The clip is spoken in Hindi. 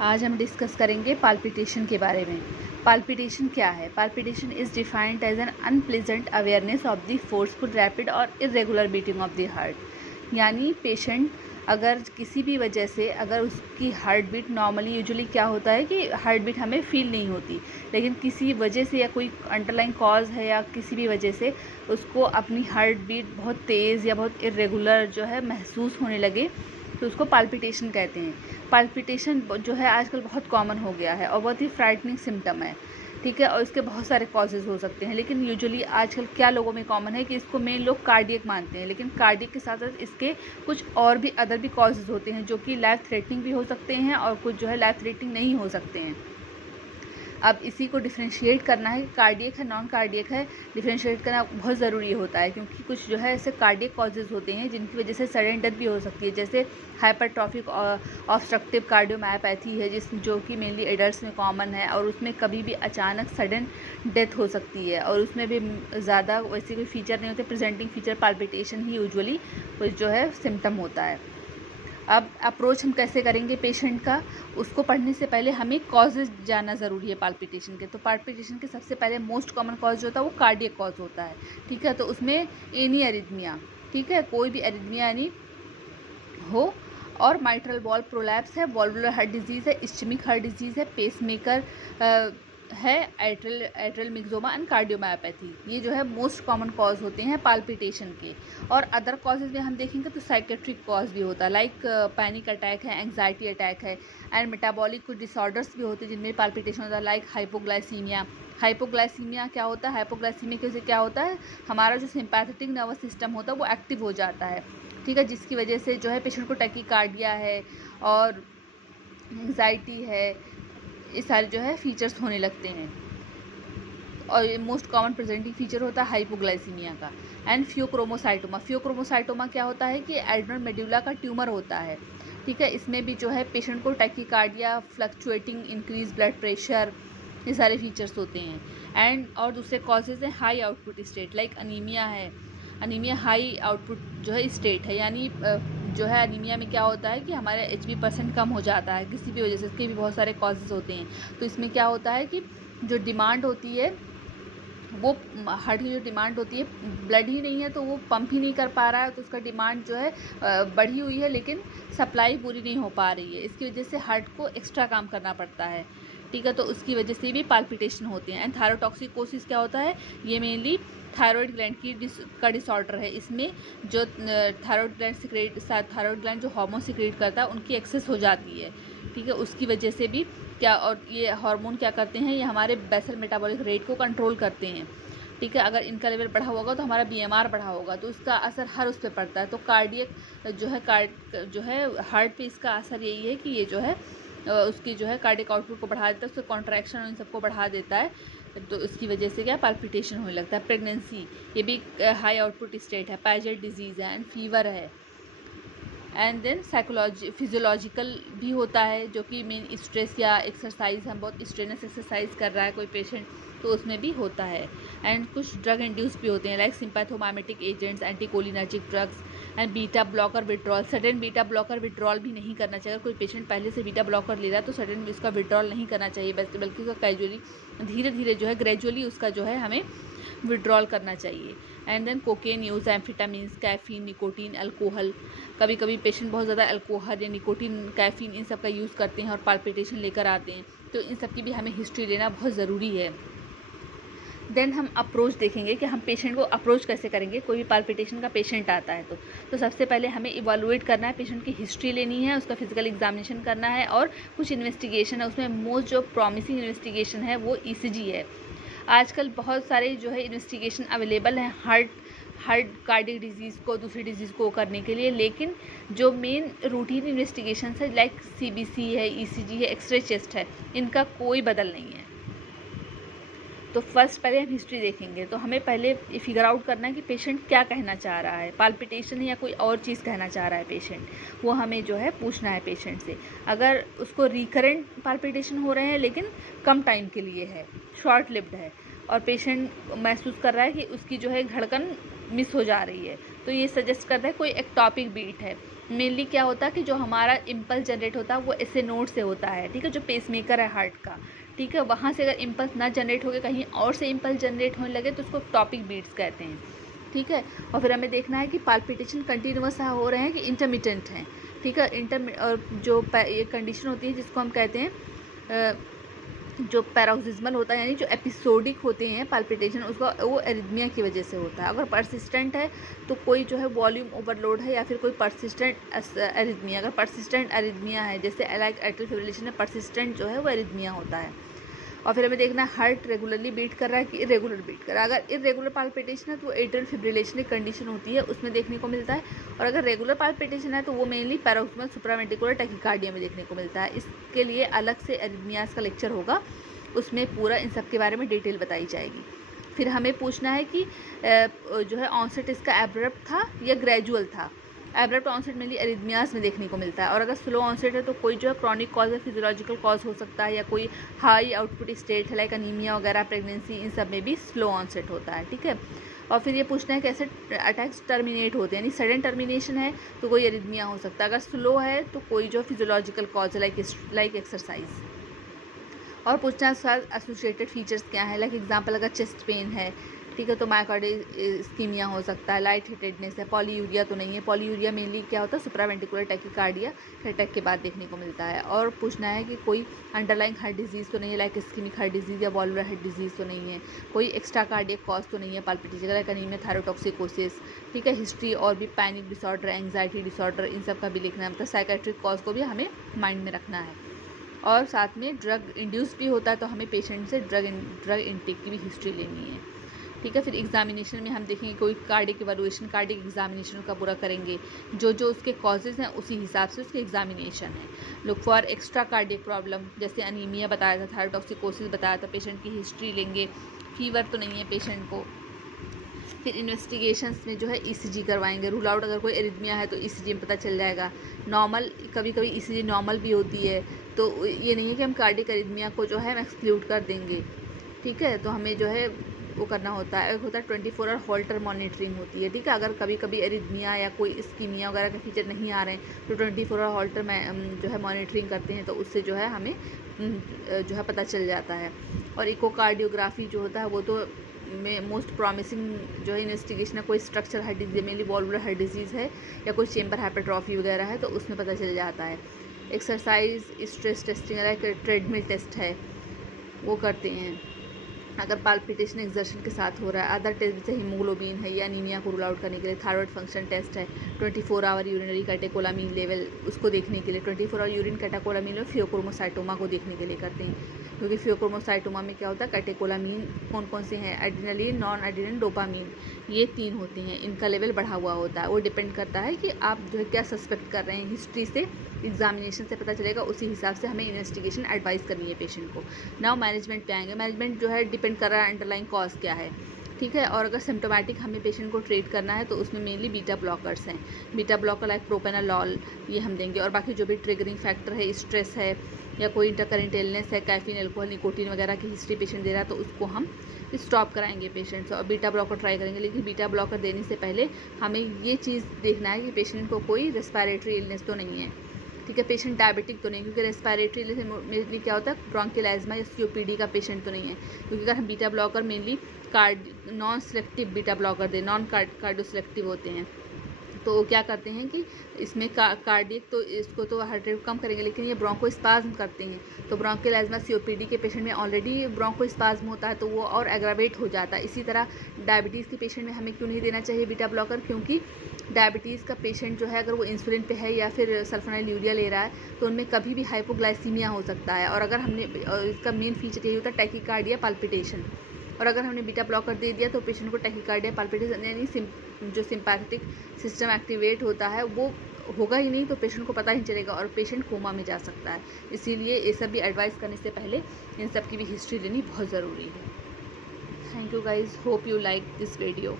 आज हम डिस्कस करेंगे पाल्पिटेशन के बारे में। पाल्पिटेशन क्या है? Palpitation is defined as an unpleasant awareness of the forceful rapid और irregular beating of the heart. यानी पेशेंट अगर किसी भी वजह से अगर उसकी हार्ट बीट नॉर्मली यूजुअली क्या होता है कि हार्ट बीट हमें फील नहीं होती, लेकिन किसी वजह से या कोई अंडरलाइन कॉज है या किसी भी वजह से उसको अपनी हार्ट बीट बहुत तेज़ या बहुत इरेगुलर जो है महसूस होने लगे तो उसको पाल्पिटेशन कहते हैं। पाल्पिटेशन जो है आजकल बहुत कॉमन हो गया है और बहुत ही फ्राइटनिंग सिम्टम है, ठीक है। और इसके बहुत सारे कॉजेज़ हो सकते हैं, लेकिन यूजुअली आजकल क्या लोगों में कॉमन है कि इसको मेन लोग कार्डियक मानते हैं, लेकिन कार्डियक के साथ साथ इसके कुछ और भी अदर भी कॉजेज़ होते हैं जो कि लाइफ थ्रेटनिंग भी हो सकते हैं और कुछ जो है लाइफ थ्रेटनिंग नहीं हो सकते हैं। अब इसी को डिफ्रेंशिएट करना है कि कार्डियक है नॉन कार्डियक है, डिफ्रेंशिएट करना बहुत ज़रूरी होता है, क्योंकि कुछ जो है ऐसे कार्डियक कॉजेज़ होते हैं जिनकी वजह से सडन डेथ भी हो सकती है, जैसे हाइपरट्रॉफिक ऑब्स्ट्रक्टिव कार्डियोमायोपैथी है जो कि मेनली एडल्ट्स में कॉमन है और उसमें कभी भी अचानक सडन डेथ हो सकती है और उसमें भी ज़्यादा वैसे कोई फीचर नहीं होते, प्रेजेंटिंग फीचर पाल्पिटेशन ही यूजुअली कुछ जो है सिम्टम होता है। अब अप्रोच हम कैसे करेंगे पेशेंट का, उसको पढ़ने से पहले हमें कॉजेज़ जानना ज़रूरी है पाल्पिटेशन के। तो पाल्पिटेशन के सबसे पहले मोस्ट कॉमन कॉज जो होता है वो कार्डियक कॉज होता है, ठीक है। तो उसमें एनी एरिथमिया, ठीक है, कोई भी एरिथमिया यानी हो, और माइट्रल वॉल्व प्रोलैप्स है, वॉल्वुलर हार्ट डिजीज़ है, इस्चेमिक हार्ट डिजीज़ है, पेसमेकर है, एट्रियल मिक्सोमा एंड कार्डियोमायोपैथी। ये जो है मोस्ट कॉमन कॉज होते हैं पाल्पिटेशन के। और अदर कॉजेज़ में हम देखेंगे तो साइकेट्रिक कॉज भी होता है, लाइक पैनिक अटैक है, एंग्जाइटी अटैक है, एंड मेटाबॉलिक कुछ डिसऑर्डर्स भी होते हैं जिनमें पाल्पिटेशन होता है, लाइक हाइपोग्लाइसीमिया। हाइपोग्लाइसीमिया क्या होता है? हाइपोग्लाइसीमिया की वजह से क्या होता है, हमारा जो सिंपैथेटिक नर्वस सिस्टम होता है वो एक्टिव हो जाता है, ठीक है, जिसकी वजह से जो है पेशेंट को टैकीकार्डिया है और एंग्जाइटी है, ये सारे जो है फीचर्स होने लगते हैं। और ये मोस्ट कॉमन प्रेजेंटिंग फीचर होता है हाइपोग्लाइसीमिया का। एंड फियोक्रोमोसाइटोमा, फियोक्रोमोसाइटोमा क्या होता है कि एड्रेनल मेडुला का ट्यूमर होता है, ठीक है। इसमें भी जो है पेशेंट को tachycardia, fluctuating increase blood pressure, ये सारे फीचर्स होते हैं। एंड और दूसरे कॉजेज़ हैं high output state, like anaemia है। अनीमिया हाई आउटपुट जो है स्टेट है, यानी जो है अनीमिया में क्या होता है कि हमारा HB% कम हो जाता है किसी भी वजह से, इसके भी बहुत सारे कॉजेज़ होते हैं। तो इसमें क्या होता है कि जो डिमांड होती है वो हार्ट की जो डिमांड होती है, ब्लड ही नहीं है तो वो पंप ही नहीं कर पा रहा है, तो उसका डिमांड जो है बढ़ी हुई है लेकिन सप्लाई पूरी नहीं हो पा रही है, इसकी वजह से हार्ट को एक्स्ट्रा काम करना पड़ता है, ठीक है। तो उसकी वजह से भी पाल्पिटेशन होते हैं। एंड थायरोटॉक्सिकोसिस क्या होता है, ये मेनली थायराइड ग्लैंड का डिसऑर्डर है। इसमें जो थायराइड ग्लैंड जो हार्मोन सिक्रेट करता है उनकी एक्सेस हो जाती है, ठीक है। उसकी वजह से भी क्या, और ये हार्मोन क्या करते हैं, ये हमारे बेसल मेटाबॉलिक रेट को कंट्रोल करते हैं, ठीक है। अगर इनका लेवल बढ़ा होगा तो हमारा BMR बढ़ा होगा, तो उसका असर हर उस पर पड़ता है। तो कार्डियक जो है हार्ट पे इसका असर यही है कि ये जो है उसकी जो है कार्डियक आउटपुट को बढ़ा देता है, उसके कॉन्ट्रैक्शन और इन सबको बढ़ा देता है, तो इसकी वजह से क्या पाल्पिटेशन होने लगता है। प्रेगनेंसी, ये भी हाई आउटपुट स्टेट है, पाजेट डिजीज़ है, एंड फीवर है। एंड देन फिजियोलॉजिकल भी होता है, जो कि मेन स्ट्रेस या एक्सरसाइज, हम बहुत स्ट्रेनस एक्सरसाइज कर रहा है कोई पेशेंट तो उसमें भी होता है। एंड कुछ ड्रग इंड्यूस भी होते हैं, like sympathomimetic agents, anticholinergic drugs and beta blocker withdrawal. Sudden beta blocker withdrawal भी नहीं करना चाहिए। अगर कोई पेशेंट पहले से बीटा ब्लॉकर ले रहा है तो सडन इसका विड्रॉल नहीं करना चाहिए, बल्कि उसका कैजुअली धीरे धीरे जो है ग्रेजुअली उसका जो है हमें विड्रॉल करना चाहिए। And then cocaine use, amphetamines, caffeine, nicotine, alcohol. कभी कभी पेशेंट बहुत ज़्यादा अल्कोहल या निकोटीन, कैफ़ीन इन सब का यूज़ करते हैं और पाल्पिटेशन लेकर आते हैं, तो इन सब की भी हमें हिस्ट्री लेना बहुत ज़रूरी है। देन हम अप्रोच देखेंगे कि हम पेशेंट को अप्रोच कैसे करेंगे। कोई भी पाल्पिटेशन का पेशेंट आता है तो सबसे पहले हमें इवैल्यूएट करना है, पेशेंट की हिस्ट्री लेनी है, उसका फिजिकल एग्जामिनेशन करना है और कुछ इन्वेस्टिगेशन है। उसमें मोस्ट जो प्रॉमिसिंग इन्वेस्टिगेशन है वो ECG है। आजकल बहुत सारे जो है इन्वेस्टिगेशन अवेलेबल हैं हार्ट कार्डियक डिजीज़ को, दूसरी डिजीज़ को करने के लिए, लेकिन जो मेन रूटीन इन्वेस्टिगेशन है लाइक CBC है, ECG है, एक्सरे चेस्ट है, इनका कोई बदल नहीं है। तो फर्स्ट पहले हम हिस्ट्री देखेंगे, तो हमें पहले फिगर आउट करना है कि पेशेंट क्या कहना चाह रहा है, पाल्पिटेशन या कोई और चीज़ कहना चाह रहा है पेशेंट, वो हमें जो है पूछना है पेशेंट से। अगर उसको रिकरेंट पाल्पिटेशन हो रहे हैं लेकिन कम टाइम के लिए है, शॉर्ट लिव्ड है, और पेशेंट महसूस कर रहा है कि उसकी जो है धड़कन मिस हो जा रही है, तो ये सजेस्ट करता है कोई एक्टॉपिक बीट है, मेनली क्या होता है कि जो हमारा इम्पल्स जनरेट होता है वो ऐसे नोड से होता है, ठीक है, जो पेसमेकर है हार्ट का, ठीक है, वहाँ से अगर इम्पल्स ना जनरेट होकर कहीं और से इम्पल्स जनरेट होने लगे तो उसको टॉपिक बीट्स कहते हैं, ठीक है। और फिर हमें देखना है कि पाल्पिटेशन कंटिन्यूअस हो रहे हैं कि इंटरमिटेंट हैं, ठीक है। और जो ये कंडीशन होती है जिसको हम कहते हैं जो पैरोक्सिस्मल होता है, यानी जो एपिसोडिक होते हैं पाल्पिटेशन, उसका वो एरिथमिया की वजह से होता है। अगर परसिस्टेंट है तो कोई जो है वॉल्यूम ओवरलोड है या फिर कोई परसिस्टेंट एरिथमिया, अगर परसिस्टेंट एरिथमिया है जैसे लाइक एट्रियल फिब्रिलेशन है, परसिस्टेंट जो है वो एरिथमिया होता है। और फिर हमें देखना है हार्ट रेगुलरली बीट कर रहा है कि इरेगुलर बीट कर रहा है। अगर इरेगुलर पाल्पिटेशन है तो एट्रियल फिब्रिलेशन की कंडीशन होती है, उसमें देखने को मिलता है। और अगर रेगुलर पाल्पिटेशन है तो वो मेनली पैरोक्सिमल सुप्रावेंट्रिकुलर टैकीकार्डिया में देखने को मिलता है। इसके लिए अलग से एरिथमियास का लेक्चर होगा, उसमें पूरा इन सब के बारे में डिटेल बताई जाएगी। फिर हमें पूछना है कि जो है ऑनसेट इसका एब्रप्ट था या ग्रेजुअल था। एब्रप्ट ऑनसेट मेनली एरिथमियास में देखने को मिलता है। और अगर स्लो ऑनसेट है तो कोई जो है क्रॉनिक कॉज या फिजियोलॉजिकल कॉज हो सकता है, या कोई हाई आउटपुट स्टेट है लाइक अनीमिया वगैरह, प्रेगनेंसी, इन सब में भी स्लो ऑनसेट होता है, ठीक है। और फिर ये पूछना है कैसे अटैक्स टर्मिनेट होते हैं, यानी सडन टर्मिनेशन है तो कोई एरिथमिया हो सकता है, अगर स्लो है तो कोई जो फिजियोलॉजिकल कॉज है लाइक एक्सरसाइज। और पूछना है एसोसिएटेड फीचर्स क्या है, लाइक एग्जांपल अगर चेस्ट पेन है, ठीक है, तो मायोकार्डियल इस्कीमिया हो सकता है, लाइट हेटेडनेस है, पॉलीयूरिया तो नहीं है। पॉलीयूरिया मेनली क्या होता है सुप्रावेंट्रिकुलर टैकीकार्डिया अटैक के बाद देखने को मिलता है। और पूछना है कि कोई अंडरलाइंग हार्ट डिजीज़ तो नहीं है, लाइक इस्कीमिक हार्ट डिजीज़ या वॉल्वुलर हार्ट डिजीज़ तो नहीं है, कोई एक्स्ट्रा कार्डियक कॉज तो नहीं है पाल्पिटेशन लाइक अनीमिया, थायरोटॉक्सिकोसिस, ठीक है। हिस्ट्री और भी पैनिक डिसऑर्डर, एंग्जाइटी डिसऑर्डर, इन सब का भी लिखना है, मतलब साइकेट्रिक कॉज को भी हमें माइंड में रखना है। और साथ में ड्रग इंड्यूस भी होता है तो हमें पेशेंट से ड्रग इनटेक की भी हिस्ट्री लेनी है, ठीक है। फिर एग्जामिनेशन में हम देखेंगे कोई कार्डिक इवैल्यूएशन, कार्डिक एग्जामिनेशन का पूरा करेंगे, जो उसके कॉजेज़ हैं उसी हिसाब से उसके एग्जामिनेशन है। Look for extra cardiac problem, जैसे अनीमिया बताया था, थायरोटॉक्सिकोसिस बताया था, पेशेंट की हिस्ट्री लेंगे, फीवर तो नहीं है पेशेंट को। फिर इन्वेस्टिगेशंस में जो है ईसीजी करवाएंगे, रूल आउट अगर कोई एरिथमिया है तो ईसीजी में पता चल जाएगा। नॉर्मल, कभी कभी ईसीजी नॉर्मल भी होती है, तो ये नहीं है कि हम कार्डिक एरिथमिया को जो है हम एक्सक्लूड कर देंगे, ठीक है। तो हमें जो है वो करना होता है 24 आवर हॉल्टर मॉनिटरिंग होती है, ठीक है। अगर कभी कभी एरिथमिया या कोई इस्कीमिया वगैरह के फीचर नहीं आ रहे हैं तो 24 आवर हॉल्टर में जो है मॉनिटरिंग करते हैं, तो उससे जो है हमें जो है पता चल जाता है। और इकोकार्डियोग्राफी जो होता है वो तो में मोस्ट प्रॉमिसिंग जो है इन्वेस्टिगेशन है, कोई structure heart disease mainly valvular heart disease है या कोई चेम्बर हाइपरट्रॉफी वगैरह है तो उसमें पता चल जाता है। एक्सरसाइज स्ट्रेस टेस्टिंग है, ट्रेडमिल टेस्ट है वो करते हैं अगर पाल्पिटेशन एक्सर्शन के साथ हो रहा है। अदर टेस्ट जैसे हीमोग्लोबिन है या अनीमिया को रूल आउट करने के लिए थायराइड फंक्शन टेस्ट है, 24 आवर यूरिनरी कैटेकोलामीन लेवल उसको देखने के लिए, 24 आवर यूरिन कैटेकोलामीन और फियोक्रोमोसाइटोमा को देखने के लिए करते हैं, क्योंकि फियोक्रोमोसाइटोमा में क्या होता है कैटेकोलामीन कौन कौन से हैं, एड्रेनलिन, नॉन एड्रेनलिन, डोपामीन, ये 3 होते हैं, इनका लेवल बढ़ा हुआ होता है। वो डिपेंड करता है कि आप जो है क्या सस्पेक्ट कर रहे हैं, हिस्ट्री से एग्जामिनेशन से पता चलेगा, उसी हिसाब से हमें इन्वेस्टिगेशन एडवाइस करनी है पेशेंट को। नाउ मैनेजमेंट पे आएंगे। मैनेजमेंट जो है डिपेंड कर रहा है अंडरलाइन कॉज क्या है, ठीक है। और अगर सिम्टोमेटिक हमें पेशेंट को ट्रीट करना है तो उसमें मेनली बीटा ब्लॉकर्स हैं, बीटा ब्लॉकर लाइक प्रोपेनोलॉल ये हम देंगे। और बाकी जो भी ट्रिगरिंग फैक्टर है, स्ट्रेस है या कोई इंटरकरेंट इलनेस है, कैफीन, अल्कोहल, निकोटीन वगैरह की हिस्ट्री पेशेंट दे रहा है तो उसको हम स्टॉप कराएंगे पेशेंट से और बीटा ब्लॉकर ट्राई करेंगे। लेकिन बीटा ब्लॉकर देने से पहले हमें ये चीज़ देखना है कि पेशेंट को कोई रेस्पिरेटरी इलनेस तो नहीं है, ठीक है, पेशेंट डायबिटिक तो नहीं, क्योंकि रेस्पिरेटरी इलनेस मेनली क्या होता है ब्रोंकियल एस्मा या सीओपीडी का पेशेंट तो नहीं है, क्योंकि अगर हम beta blocker mainly non selective beta blocker दें, नॉन कार्डियो सेलेक्टिव होते हैं, तो वो क्या करते हैं कि इसमें कार्डियक तो इसको तो हार्ट रेट कम करेंगे, लेकिन ये ब्रोंको स्पाज्म करते हैं। तो ब्रोंकियल एस्मा सीओपीडी के पेशेंट में ऑलरेडी ब्रोंको स्पाज्म होता है तो वो और एग्रावेट हो जाता है। इसी तरह डायबिटीज़ के पेशेंट में हमें क्यों नहीं देना चाहिए बीटा ब्लॉकर, क्योंकि डायबिटीज़ का पेशेंट जो है अगर वो इंसुलिन पे है या फिर सल्फोनाइल यूरिया ले रहा है तो उनमें कभी भी हाइपोग्लाइसीमिया हो सकता है। और अगर हमने इसका मेन फीचर यही होता है टैकीकार्डिया, पाल्पिटेशन, और अगर हमने बीटा ब्लॉकर दे दिया तो पेशेंट को टैकीकार्डिया, पाल्पिटेशन यानी जो सिम्पैथेटिक सिस्टम एक्टिवेट होता है वो होगा ही नहीं, तो पेशेंट को पता ही चलेगा और पेशेंट कोमा में जा सकता है। इसीलिए ये सब भी एडवाइस करने से पहले इन सब की भी हिस्ट्री लेनी बहुत ज़रूरी है। Thank you guys, hope you like this video.